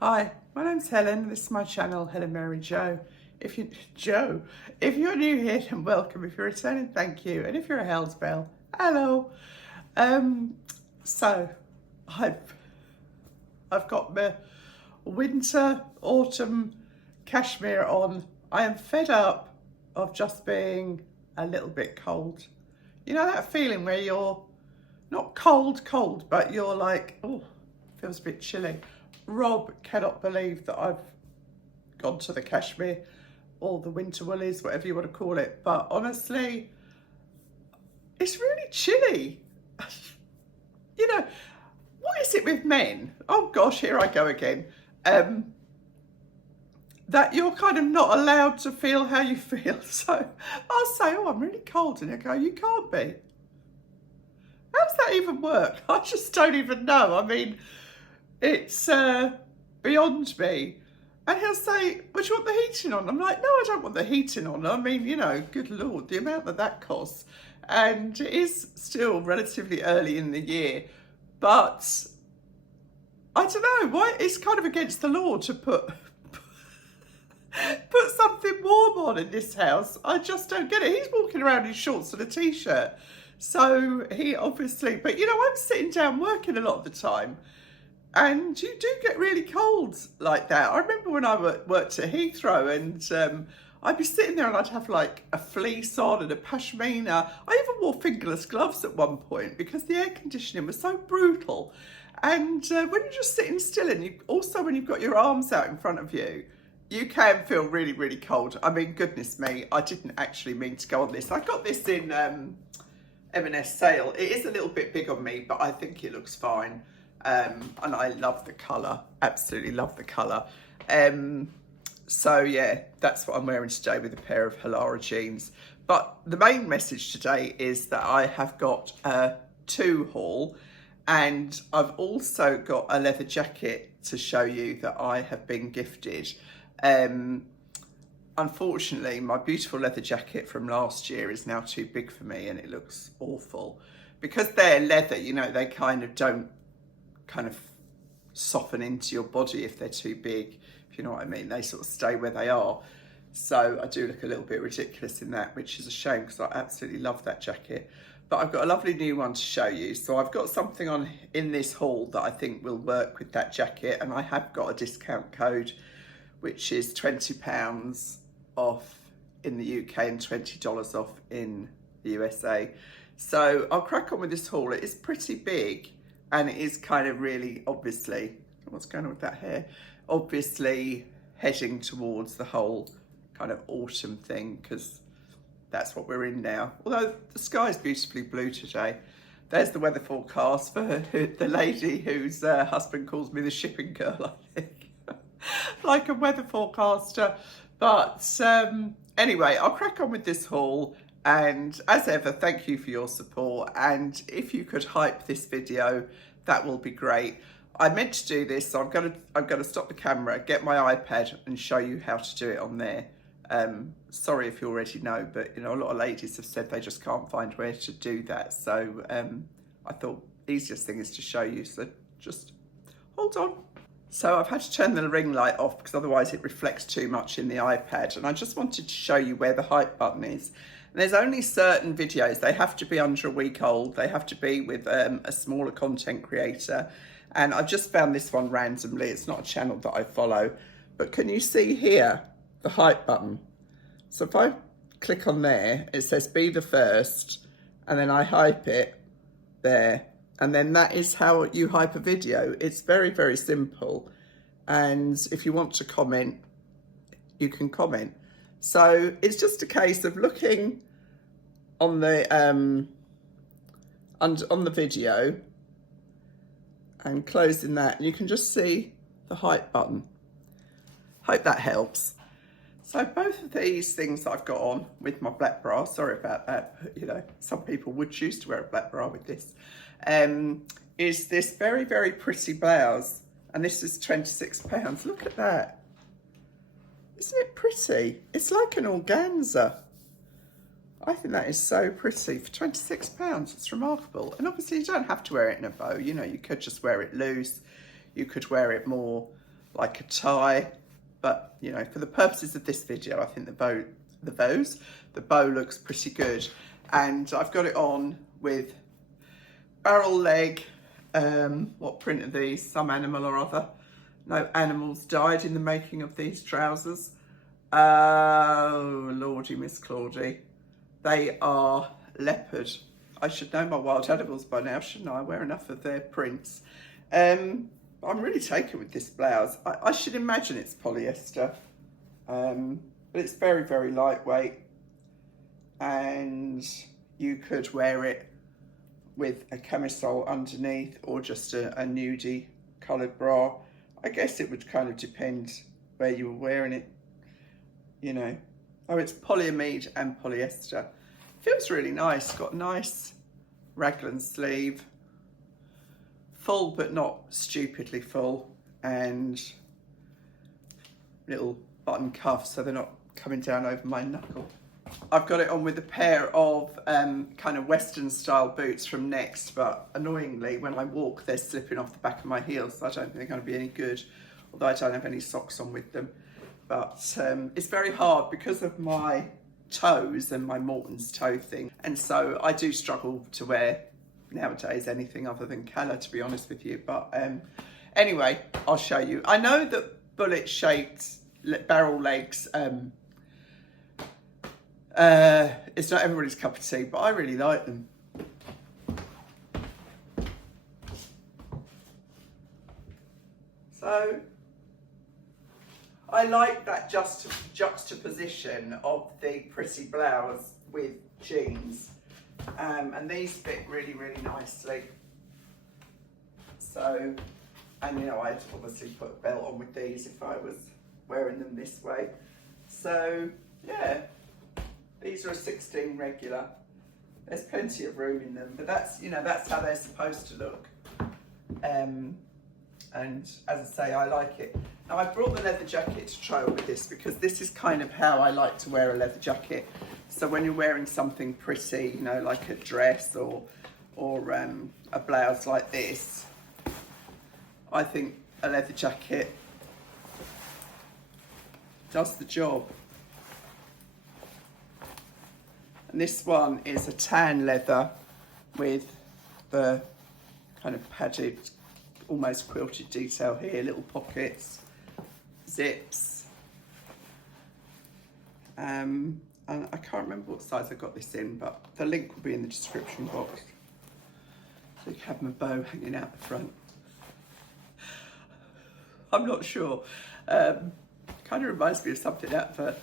Hi, my name's Helen. This is my channel, Helen Mary Joe. If you're new here, then welcome. If you're returning, thank you. And if you're a Hell's Bell, hello. So I've got my winter, autumn cashmere on. I am fed up of just being a little bit cold. You know that feeling where you're not cold, but you're like, oh, feels a bit chilly. Rob cannot believe that I've gone to the cashmere or the winter woolies, whatever you want to call it. But honestly, it's really chilly. You know, what is it with men? Oh gosh, here I go again. That you're kind of not allowed to feel how you feel. So I'll say, oh, I'm really cold. And he'll go, you can't be. How does that even work? I just don't even know. I mean, it's beyond me. And he'll say, well, do you want the heating on? I'm like, no, I don't want the heating on. I mean, you know, good Lord, the amount that costs. And it is still relatively early in the year. But I don't know, why it's kind of against the law to put something warm on in this house. I just don't get it. He's walking around in shorts and a t-shirt. So he obviously, but you know, I'm sitting down working a lot of the time. And you do get really cold like that. I remember when I worked at Heathrow and I'd be sitting there and I'd have like a fleece on and a pashmina. I even wore fingerless gloves at one point because the air conditioning was so brutal. And when you're just sitting still and also when you've got your arms out in front of you, you can feel really, really cold. I mean, goodness me, I didn't actually mean to go on this. I got this in M&S sale. It is a little bit big on me, but I think it looks fine. And I love the colour, absolutely love the colour. So yeah, that's what I'm wearing today with a pair of Halara jeans. But the main message today is that I have got a two haul and I've also got a leather jacket to show you that I have been gifted. Unfortunately, my beautiful leather jacket from last year is now too big for me and it looks awful. Because they're leather, you know, they kind of don't soften into your body if they're too big, if you know what I mean. They sort of stay where they are. So I do look a little bit ridiculous in that, which is a shame because I absolutely love that jacket. But I've got a lovely new one to show you. So I've got something on in this haul that I think will work with that jacket, and I have got a discount code which is £20 off in the UK and $20 off in the USA. So I'll crack on with this haul. It is pretty big. And it is kind of really, obviously, what's going on with that hair? Obviously heading towards the whole kind of autumn thing because that's what we're in now. Although the sky is beautifully blue today. There's the weather forecast for the lady whose husband calls me the shipping girl, I think. Like a weather forecaster. But anyway, I'll crack on with this haul. And as ever, thank you for your support. And if you could hype this video, that will be great. I meant to do this, so I'm gonna stop the camera, get my iPad and show you how to do it on there. Sorry if you already know, but you know, a lot of ladies have said they just can't find where to do that. So I thought the easiest thing is to show you, so just hold on. So I've had to turn the ring light off because otherwise it reflects too much in the iPad. And I just wanted to show you where the hype button is. And there's only certain videos, they have to be under a week old. They have to be with a smaller content creator. And I've just found this one randomly. It's not a channel that I follow. But can you see here, the hype button? So if I click on there, it says be the first. And then I hype it there. And then that is how you hype a video. It's very, very simple. And if you want to comment, you can comment. So it's just a case of looking on the on the video and closing that, and you can just see the hype button. Hope that helps. So both of these things that I've got on with my black bra, sorry about that, but you know, some people would choose to wear a black bra with this, is this very, very pretty blouse. And this is £26. Look at that. Isn't it pretty? It's like an organza. I think that is so pretty. For £26, it's remarkable. And obviously you don't have to wear it in a bow. You know, you could just wear it loose. You could wear it more like a tie, but you know, for the purposes of this video, I think the bow looks pretty good. And I've got it on with barrel leg, what print are these? Some animal or other. No animals died in the making of these trousers. Oh, lordy, Miss Claudie. They are Leopard. I should know my wild animals by now, shouldn't I? I wear enough of their prints. I'm really taken with this blouse. I should imagine it's polyester, but it's very, very lightweight, and you could wear it with a camisole underneath or just a nudie coloured bra. I guess it would kind of depend where you were wearing it, you know. Oh, it's polyamide and polyester. Feels really nice. Got a nice raglan sleeve, full but not stupidly full, and little button cuffs so they're not coming down over my knuckle. I've got it on with a pair of kind of Western style boots from Next, but annoyingly when I walk they're slipping off the back of my heels, so I don't think they're going to be any good, although I don't have any socks on with them. But it's very hard because of my toes and my Morton's toe thing, and so I do struggle to wear nowadays anything other than colour, to be honest with you. But anyway, I'll show you. I know that bullet shaped barrel legs it's not everybody's cup of tea, but I really like them. So I like that juxtaposition of the pretty blouse with jeans, and these fit really, really nicely. So, and you know, I'd obviously put a belt on with these if I was wearing them this way. So yeah, these are a 16 regular. There's plenty of room in them, but that's, you know, that's how they're supposed to look. And as I say, I like it. Now I brought the leather jacket to trail with this because this is kind of how I like to wear a leather jacket. So when you're wearing something pretty, you know, like a dress or a blouse like this, I think a leather jacket does the job. And this one is a tan leather with the kind of padded, almost quilted detail here, little pockets, zips. And I can't remember what size I got this in, but the link will be in the description box. So you can have my bow hanging out the front. I'm not sure. Kind of reminds me of something out of a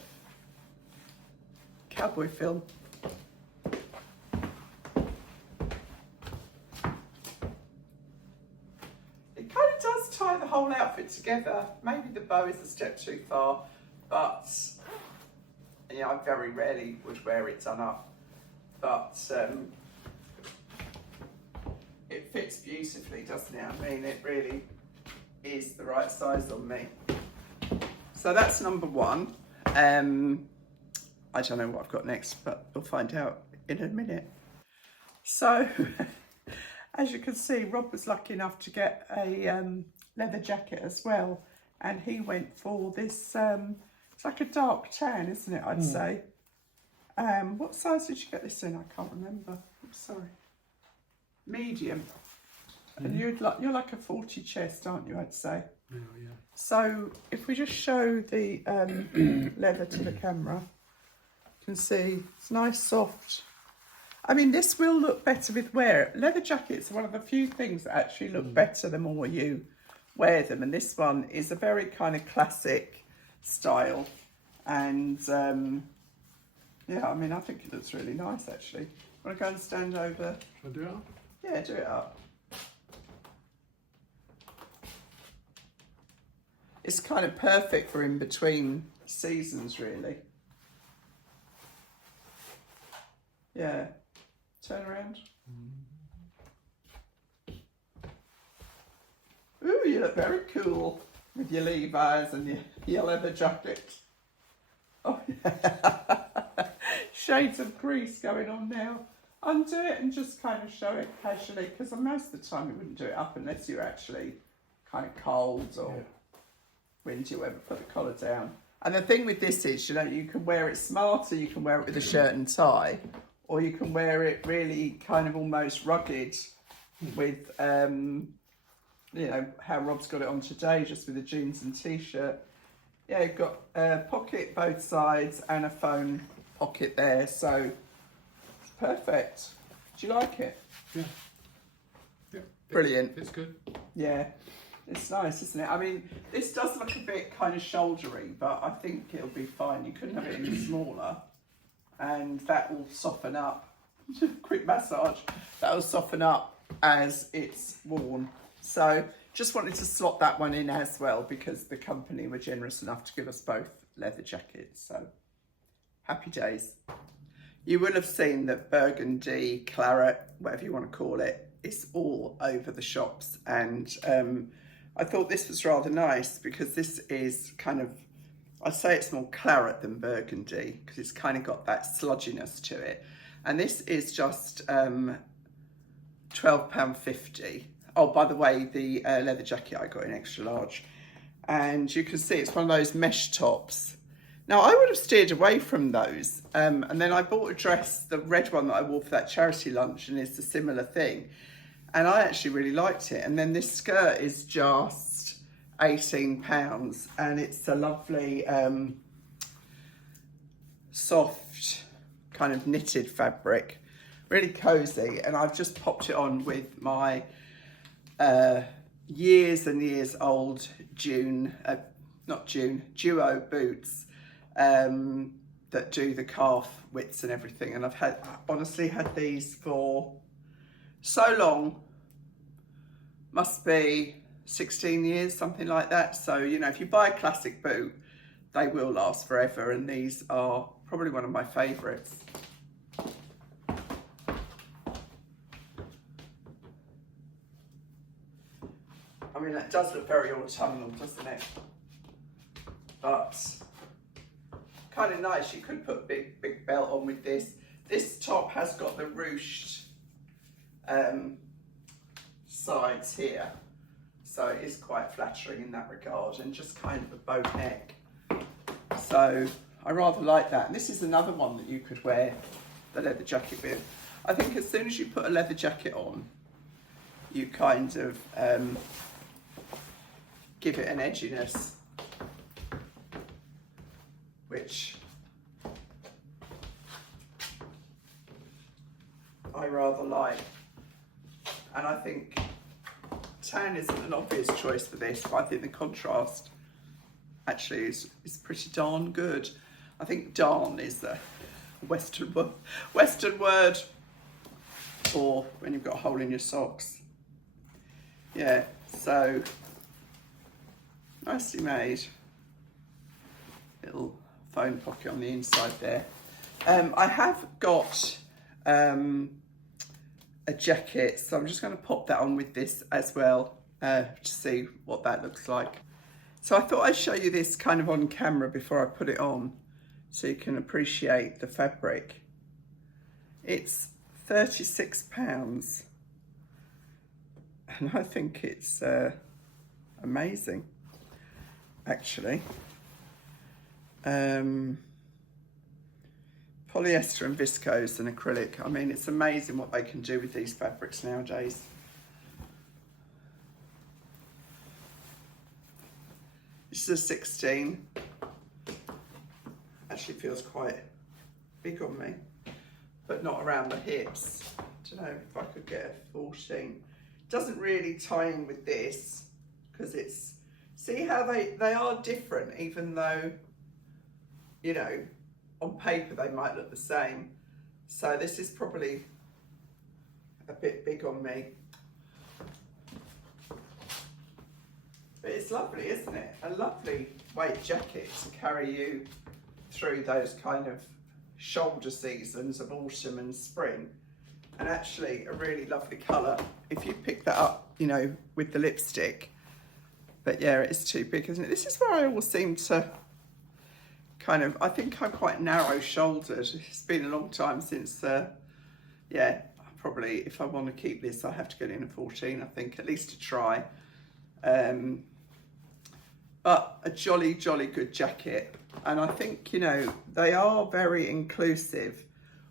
cowboy film. Tie the whole outfit together. Maybe the bow is a step too far, but you know, I very rarely would wear it done up, but it fits beautifully, doesn't it? I mean, it really is the right size on me. So that's number one. I don't know what I've got next, but we'll find out in a minute. So as you can see, Rob was lucky enough to get a leather jacket as well, and he went for this it's like a dark tan, isn't it? I'd say. What size did you get this in? I can't remember. I'm sorry. Medium. And you're like a 40 chest, aren't you? I'd say. Oh, yeah. So if we just show the leather to the camera, you can see it's nice, soft. I mean, this will look better with wear. Leather jackets are one of the few things that actually look better the more you wear them, and this one is a very kind of classic style, and yeah, I mean, I think it looks really nice actually. Want to go and stand over? Shall I do it up? Yeah, do it up. It's kind of perfect for in between seasons, really. Yeah. Turn around. Ooh, you look very cool with your Levi's and your leather jacket. Oh, yeah. Shades of grease going on now. Undo it and just kind of show it casually, because most of the time you wouldn't do it up unless you're actually kind of cold or windy, whatever, put the collar down. And the thing with this is, you know, you can wear it smarter, you can wear it with a shirt and tie, or you can wear it really kind of almost rugged with, you know, how Rob's got it on today, just with a jeans and t-shirt. Yeah, you've got a pocket both sides and a phone pocket there, so it's perfect. Do you like it? Yeah. Yeah. Brilliant. It's good. Yeah, it's nice, isn't it? I mean, this does look a bit kind of shouldery, but I think it'll be fine. You couldn't have it any smaller, and that will soften up. Quick massage. That will soften up as it's worn. So just wanted to slot that one in as well, because the company were generous enough to give us both leather jackets. So happy days. You will have seen that Burgundy, Claret, whatever you want to call it, is all over the shops. And I thought this was rather nice, because this is kind of, I'd say it's more Claret than Burgundy, because it's kind of got that sludginess to it. And this is just £12.50. Oh, by the way, the leather jacket I got in extra large. And you can see it's one of those mesh tops. Now, I would have steered away from those. And then I bought a dress, the red one that I wore for that charity lunch, and it's a similar thing. And I actually really liked it. And then this skirt is just £18. And it's a lovely soft kind of knitted fabric. Really cozy. And I've just popped it on with my years and years old Duo boots that do the calf widths and everything. And I've honestly had these for so long, must be 16 years, something like that. So, you know, if you buy a classic boot, they will last forever. And these are probably one of my favourites. I mean, that does look very autumnal, doesn't it? But kind of nice. You could put a big belt on with this. This top has got the ruched sides here, so it is quite flattering in that regard, and just kind of a bow neck. So I rather like that. And this is another one that you could wear the leather jacket with. I think as soon as you put a leather jacket on, you kind of give it an edginess, which I rather like. And I think tan isn't an obvious choice for this, but I think the contrast actually is pretty darn good. I think darn is a Western word for when you've got a hole in your socks. Yeah, so nicely made. Little phone pocket on the inside there. I have got a jacket, so I'm just going to pop that on with this as well to see what that looks like. So I thought I'd show you this kind of on camera before I put it on, so you can appreciate the fabric. It's £36, and I think it's amazing, actually. Polyester and viscose and acrylic. I mean, it's amazing what they can do with these fabrics nowadays. This is a 16. Actually feels quite big on me, but not around the hips. Don't know if I could get a 14. Doesn't really tie in with this, because it's, see how they are different, even though, you know, on paper they might look the same. So this is probably a bit big on me. But it's lovely, isn't it? A lovely weight jacket to carry you through those kind of shoulder seasons of autumn and spring. And actually a really lovely colour if you pick that up, you know, with the lipstick. But yeah, it's too big, isn't it? This is where I always seem to kind of, I think I'm quite narrow shouldered. It's been a long time since, yeah, probably if I want to keep this, I have to get in a 14, I think, at least to try. but a jolly good jacket. And I think, you know, they are very inclusive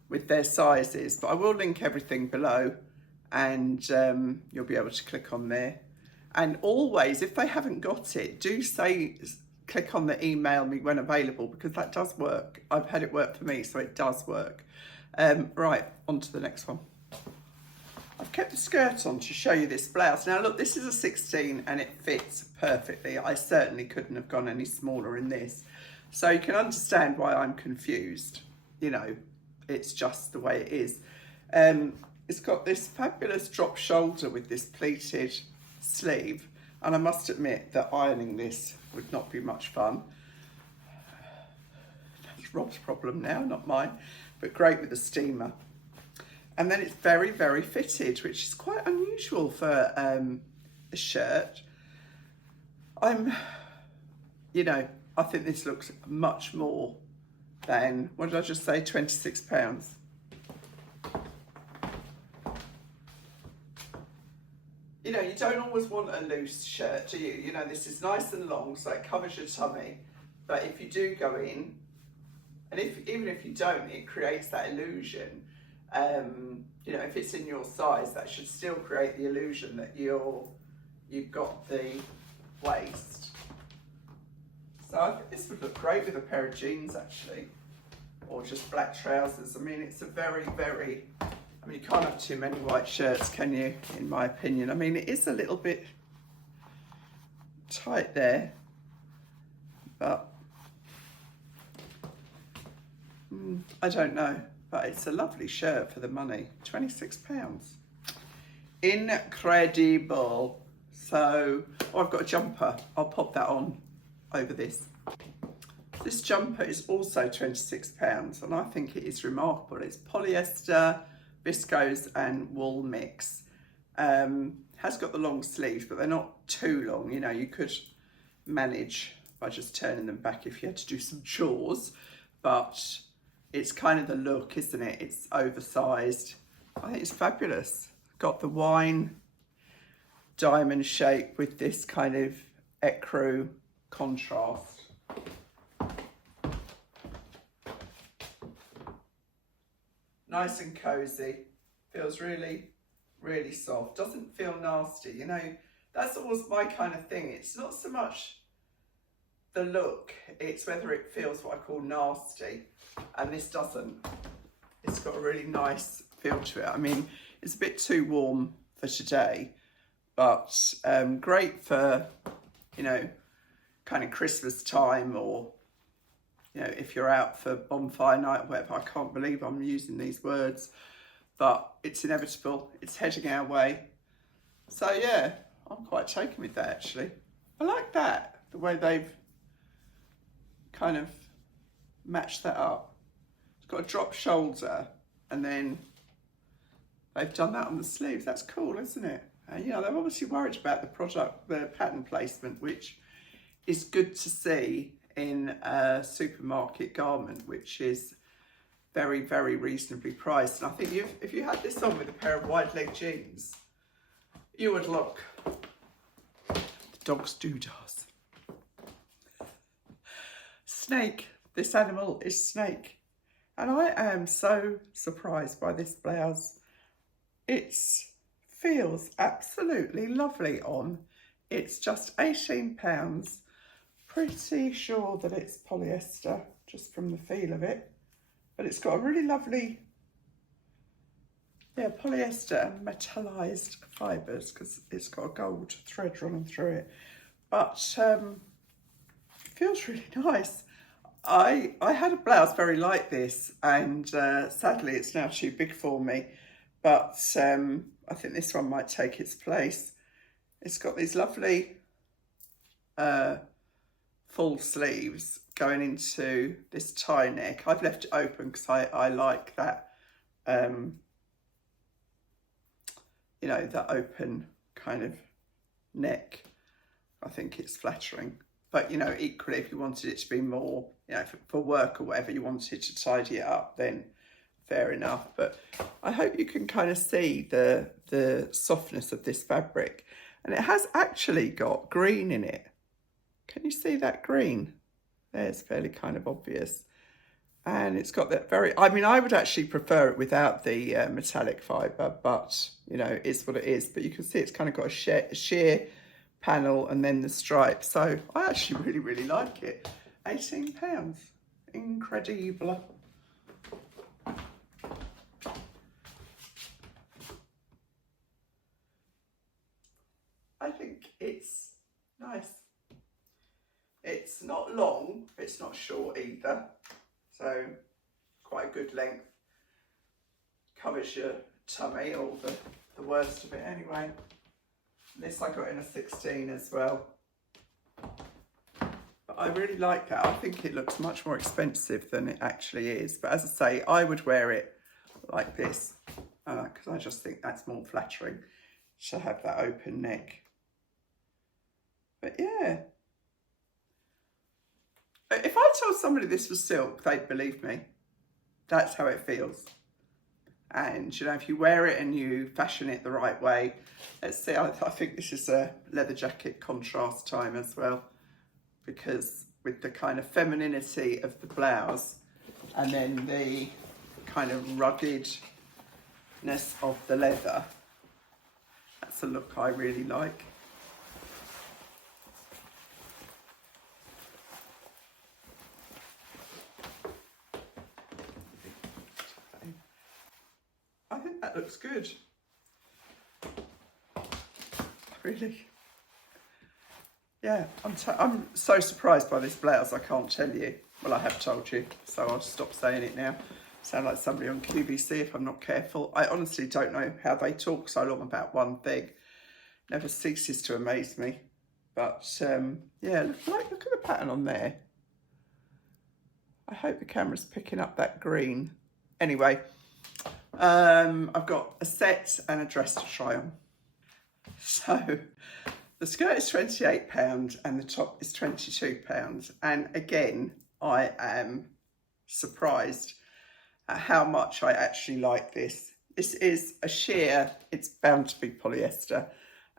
with their sizes, but I will link everything below, and you'll be able to click on there. And always, if they haven't got it, do say, click on the email me when available, because that does work. I've had it work for me, so it does work. Right, on to the next one. I've kept the skirt on to show you this blouse. Now look, this is a 16 and it fits perfectly. I certainly couldn't have gone any smaller in this. So you can understand why I'm confused. You know, it's just the way it is. It's got this fabulous drop shoulder with this pleated sleeve. And I must admit that ironing this would not be much fun. That's Rob's problem now, not mine. But great with the steamer. And then it's very fitted, which is quite unusual for a shirt. You know, I think this looks much more than, what did I just say, £26. You know, you don't always want a loose shirt, do you? You know, this is nice and long, so it covers your tummy. But if you do go in, and even if you don't, it creates that illusion. You know, if it's in your size, that should still create the illusion that you've got the waist. So I think this would look great with a pair of jeans, actually, or just black trousers. I mean, it's a very, I mean, you can't have too many white shirts, can you, in my opinion? I mean, it is a little bit tight there, but I don't know. But it's a lovely shirt for the money, £26. Incredible. So, I've got a jumper. I'll pop that on over this. This jumper is also £26, and I think it is remarkable. It's polyester, viscose and wool mix. Has got the long sleeves, but they're not too long. You know, you could manage by just turning them back if you had to do some chores, but it's kind of the look, isn't it? It's oversized. I think it's fabulous. Got the wine diamond shape with this kind of ecru contrast. Nice and cozy. Feels really soft. Doesn't feel nasty. You know, that's always my kind of thing. It's not so much the look, it's whether it feels what I call nasty. And this doesn't. It's got a really nice feel to it. I mean, it's a bit too warm for today, but great for, you know, kind of Christmas time, or, you know, if you're out for bonfire night or whatever. I can't believe I'm using these words, but it's inevitable. It's heading our way. So yeah, I'm quite taken with that, actually. I like that, the way they've kind of matched that up. It's got a drop shoulder, and then they've done that on the sleeves. That's cool, isn't it? And, you know, they're obviously worried about the product, the pattern placement, which is good to see in a supermarket garment, which is very reasonably priced. And I think if you had this on with a pair of wide leg jeans, you would look the dog's doodahs. Snake. This animal is Snake. And I am so surprised by this blouse. It feels absolutely lovely on. It's just £18. Pretty sure that it's polyester, just from the feel of it. But it's got a really lovely, yeah, polyester and metallised fibres, because it's got a gold thread running through it. But it feels really nice. I had a blouse very like this, and sadly it's now too big for me, but I think this one might take its place. It's got these lovely full sleeves going into this tie neck. I've left it open because I like that, you know, that open kind of neck. I think it's flattering. But, you know, equally, if you wanted it to be more, you know, for work or whatever, you wanted to tidy it up, then fair enough. But I hope you can kind of see the softness of this fabric. And it has actually got green in it. Can you see that green? There's fairly kind of obvious. And it's got that very, I mean, I would actually prefer it without the metallic fibre, but, you know, it's what it is. But you can see it's kind of got a sheer panel and then the stripe. So I actually really, really like it. £18. Incredible. I think it's nice. It's not long, it's not short either. So quite a good length. Covers your tummy, or the worst of it anyway. This I got in a 16 as well. But I really like that. I think it looks much more expensive than it actually is. But as I say, I would wear it like this because I just think that's more flattering to have that open neck. But yeah. If I told somebody this was silk, they'd believe me. That's how it feels. And, you know, if you wear it and you fashion it the right way, let's see, I think this is a leather jacket contrast time as well, because with the kind of femininity of the blouse and then the kind of ruggedness of the leather, that's a look I really like. I think that looks good. Really. Yeah, I'm so surprised by this blouse, I can't tell you. Well, I have told you, so I'll stop saying it now. Sound like somebody on QVC if I'm not careful. I honestly don't know how they talk so long about one thing. Never ceases to amaze me. But yeah, look at the pattern on there. I hope the camera's picking up that green. Anyway, I've got a set and a dress to try on. So the skirt is £28 and the top is £22. And again, I am surprised at how much I actually like this. This is a sheer, it's bound to be polyester,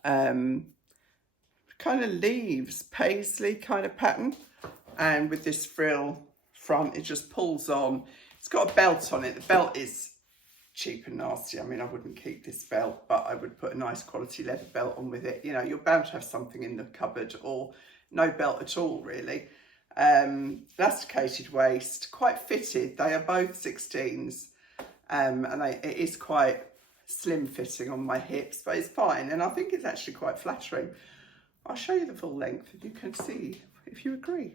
kind of leaves, paisley kind of pattern. And with this frill front, it just pulls on. It's got a belt on it. The belt is cheap and nasty. I mean, I wouldn't keep this belt, but I would put a nice quality leather belt on with it. You know, you're bound to have something in the cupboard, or no belt at all, really. Elasticated waist, quite fitted. They are both 16s, and it is quite slim fitting on my hips, but it's fine. And I think it's actually quite flattering. I'll show you the full length and you can see if you agree.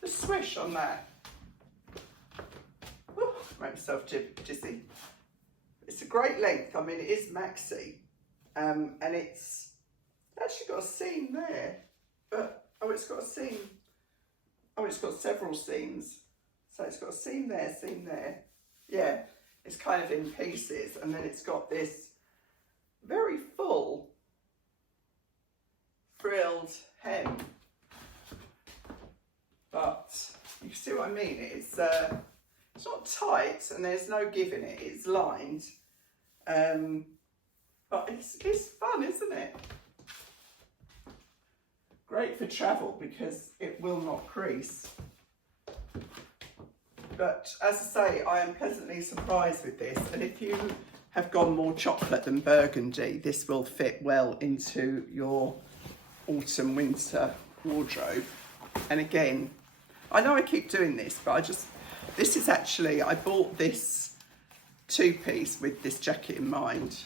The swish on that. Ooh, make myself dizzy. It's a great length. I mean, it is maxi, and it's actually got a seam there, but it's got a seam. Oh, it's got several seams. So it's got a seam there, seam there. Yeah, it's kind of in pieces, and then it's got this very full frilled hem. But you see what I mean? It's not tight and there's no give in it. It's lined, but it's fun, isn't it? Great for travel because it will not crease. But as I say, I am pleasantly surprised with this. And if you have gone more chocolate than burgundy, this will fit well into your autumn winter wardrobe. And again, I know I keep doing this, but this is actually, I bought this two-piece with this jacket in mind.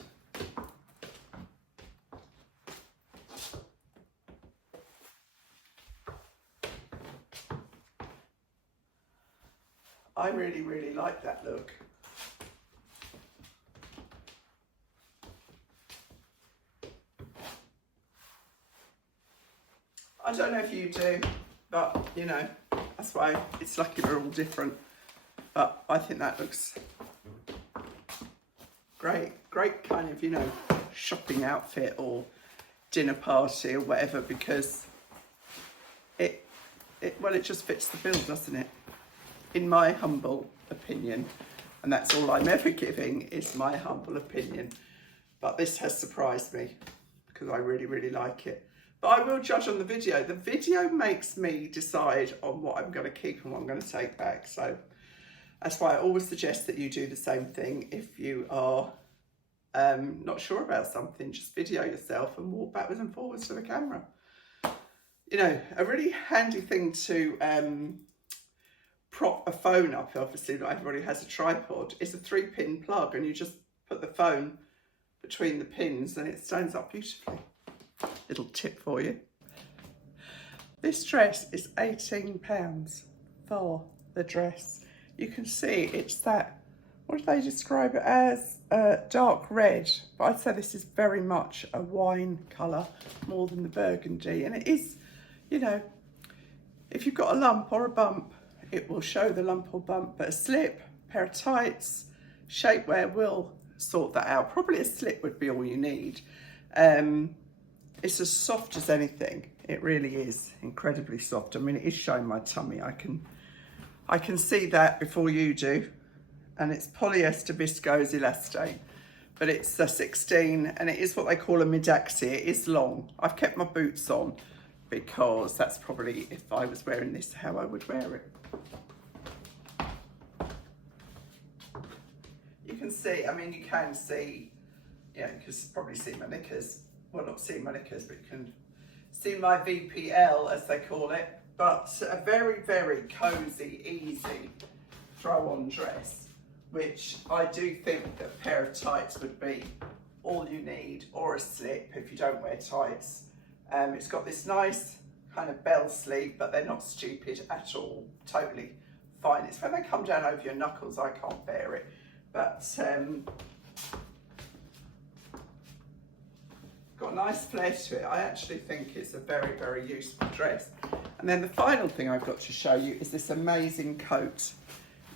I really, really like that look. I don't know if you do, but you know, that's why it's lucky we're all different. But I think that looks great. Great kind of, you know, shopping outfit or dinner party or whatever, because it just fits the bill, doesn't it? In my humble opinion. And that's all I'm ever giving, is my humble opinion. but this has surprised me because I really, really like it. But I will judge on the video. The video makes me decide on what I'm going to keep and what I'm going to take back. So that's why I always suggest that you do the same thing. If you are not sure about something, just video yourself and walk backwards and forwards to the camera. You know, a really handy thing to prop a phone up, obviously not everybody has a tripod, is a 3-pin plug, and you just put the phone between the pins and it stands up beautifully. Little tip for you. This dress is £18 for the dress. You can see it's that, what do they describe it as? Dark red, but I'd say this is very much a wine colour more than the burgundy. And it is, you know, if you've got a lump or a bump, it will show the lump or bump, but a slip, pair of tights, shapewear will sort that out. Probably a slip would be all you need. It's as soft as anything. It really is incredibly soft. I mean, it is showing my tummy. I can see that before you do. And it's polyester viscose elastane, but it's a 16 and it is what they call a mid-axi. It is long. I've kept my boots on because that's probably, if I was wearing this, how I would wear it. You can see, I mean, you can see, yeah, you can probably see my knickers. Well, not see my knickers, but you can see my VPL, as they call it. But a very, very cosy, easy throw-on dress, which I do think that a pair of tights would be all you need, or a slip if you don't wear tights. It's got this nice kind of bell sleeve, but they're not stupid at all. Totally fine. It's when they come down over your knuckles, I can't bear it. But got a nice flair to it. I actually think it's a very, very useful dress. And then the final thing I've got to show you is this amazing coat.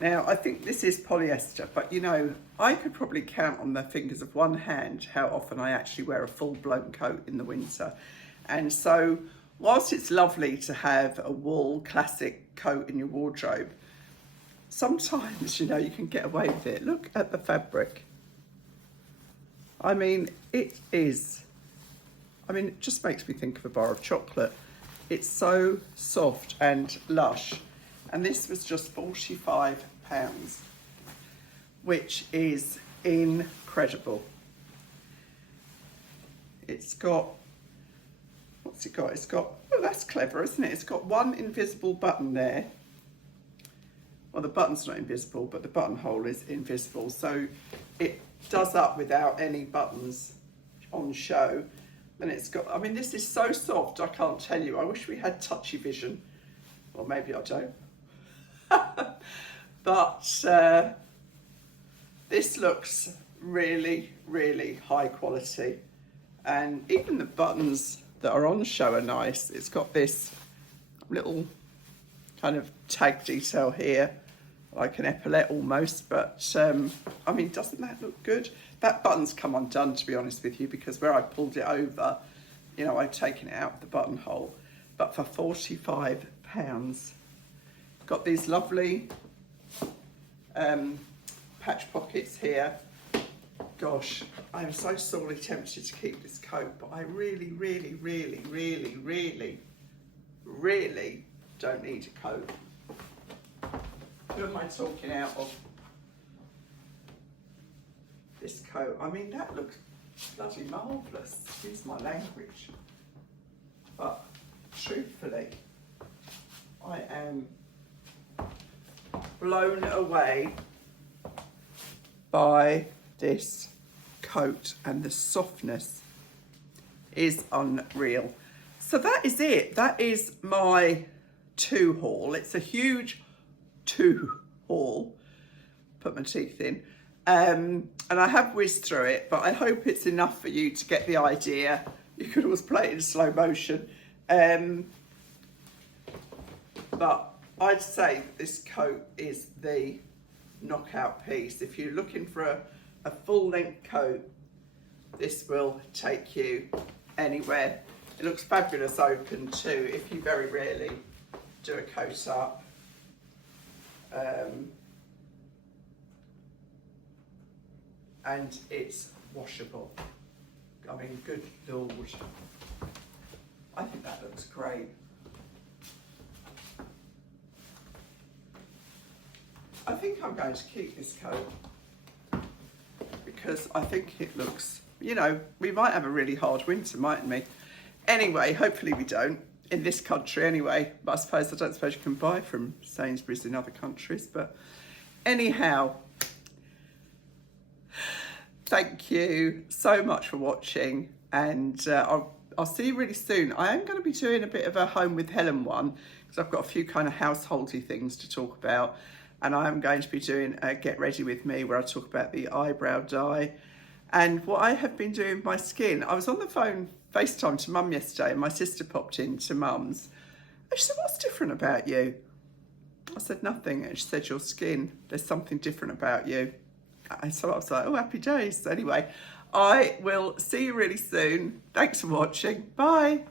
Now, I think this is polyester, but you know, I could probably count on the fingers of one hand how often I actually wear a full-blown coat in the winter. And so, whilst it's lovely to have a wool classic coat in your wardrobe, sometimes, you know, you can get away with it. Look at the fabric. I mean, it is, I mean, it just makes me think of a bar of chocolate. It's so soft and lush. And this was just £45, which is incredible. It's got, what's it got? It's got, oh, that's clever, isn't it? It's got one invisible button there. Well, the button's not invisible, but the buttonhole is invisible. So it does up without any buttons on show. And it's got, I mean, this is so soft, I can't tell you. I wish we had touchy vision. Or maybe I don't. But this looks really, really high quality. And even the buttons that are on show are nice. It's got this little kind of tag detail here, like an epaulette almost, but I mean, doesn't that look good? That button's come undone, to be honest with you, because where I pulled it over, you know, I've taken it out of the buttonhole. But for £45, got these lovely patch pockets here. Gosh, I'm so sorely tempted to keep this coat, but I really, really, really, really, really, really don't need a coat. Who am I talking out of? This coat, I mean, that looks bloody marvellous, excuse my language. But truthfully, I am blown away by this coat, and the softness is unreal. So that is it. That is my two haul. It's a huge two haul. Put my teeth in. And I have whizzed through it, but I hope it's enough for you to get the idea. You could always play it in slow motion. But I'd say that this coat is the knockout piece. If you're looking for a full-length coat, this will take you anywhere. It looks fabulous open too, if you very rarely do a coat up. And it's washable. I mean, good Lord. I think that looks great. I think I'm going to keep this coat because I think it looks, you know, we might have a really hard winter, mightn't we? Anyway, hopefully we don't, in this country anyway, but I don't suppose you can buy from Sainsbury's in other countries, but anyhow, thank you so much for watching, and I'll see you really soon. I am going to be doing a bit of a Home with Helen one, because I've got a few kind of householdy things to talk about, and I am going to be doing a Get Ready With Me, where I talk about the eyebrow dye, and what I have been doing with my skin. I was on the phone FaceTime to Mum yesterday, and my sister popped in to Mum's, and she said, "What's different about you?" I said, "Nothing," and she said, "Your skin, there's something different about you." And so I was like, oh, happy days. Anyway, I will see you really soon. Thanks for watching. Bye.